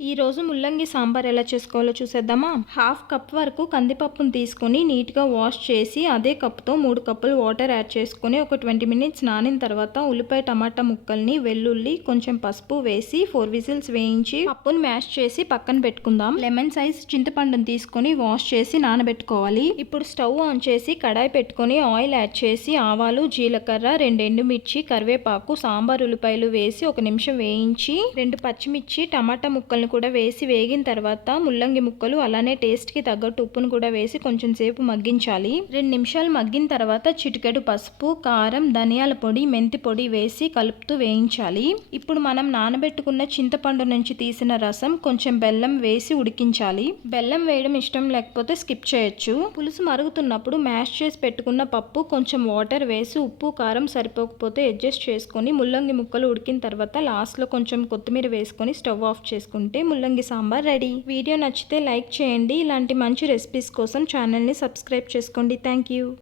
ఈ రోజు ముల్లంగి సాంబార్ ఎలా చేసుకోవాలో చూసేద్దామా. హాఫ్ కప్ వరకు కందిపప్పును తీసుకొని నీట్గా వాష్ చేసి అదే కప్తో 3 కప్పులు వాటర్ యాడ్ చేసుకొని ఒక 20 మినిట్స్ నానిన తర్వాత ఉల్లిపాయ టమాటా ముక్కల్ని వెల్లుల్లి కొంచెం పసుపు వేసి 4 విజిల్స్ వేయించి పప్పును మ్యాష్ చేసి పక్కన పెట్టుకుందాం. లెమన్ సైజ్ చింతపండును తీసుకొని వాష్ చేసి నానబెట్టుకోవాలి. ఇప్పుడు స్టవ్ ఆన్ చేసి కడాయి పెట్టుకొని ఆయిల్ యాడ్ చేసి ఆవాలు జీలకర్ర 2 ఎండుమిర్చి కరివేపాకు సాంబార్ ఉల్లిపాయలు వేసి 1 నిమిషం వేయించి 2 పచ్చిమిర్చి టమాటా ముక్కల్ని కూడా వేసి వేగిన తర్వాత ముల్లంగి ముక్కలు అలానే టేస్ట్ కి తగ్గట్టు ఉప్పును కూడా వేసి కొంచెం సేపు మగ్గించాలి. 2 నిమిషాలు మగ్గిన తర్వాత చిటికెడు పసుపు కారం ధనియాల పొడి మెంతి పొడి వేసి కలుపుతూ వేయించాలి. ఇప్పుడు మనం నానబెట్టుకున్న చింతపండు నుంచి తీసిన రసం కొంచెం బెల్లం వేసి ఉడికించాలి. బెల్లం వేయడం ఇష్టం లేకపోతే స్కిప్ చేయొచ్చు. పులుసు మరుగుతున్నప్పుడు మ్యాష్ చేసి పెట్టుకున్న పప్పు కొంచెం వాటర్ వేసి ఉప్పు కారం సరిపోకపోతే అడ్జస్ట్ చేసుకొని ముల్లంగి ముక్కలు ఉడికిన తర్వాత లాస్ట్ లో కొంచెం కొత్తిమీర వేసుకొని స్టవ్ ఆఫ్ చేసుకుంటే ముల్లంగి సాంబార్ రెడీ. వీడియో నచ్చితే లైక్ చేయండి. ఇలాంటి మంచి రెసిపీస్ కోసం ఛానల్ని సబ్స్క్రైబ్ చేసుకోండి. Thank you.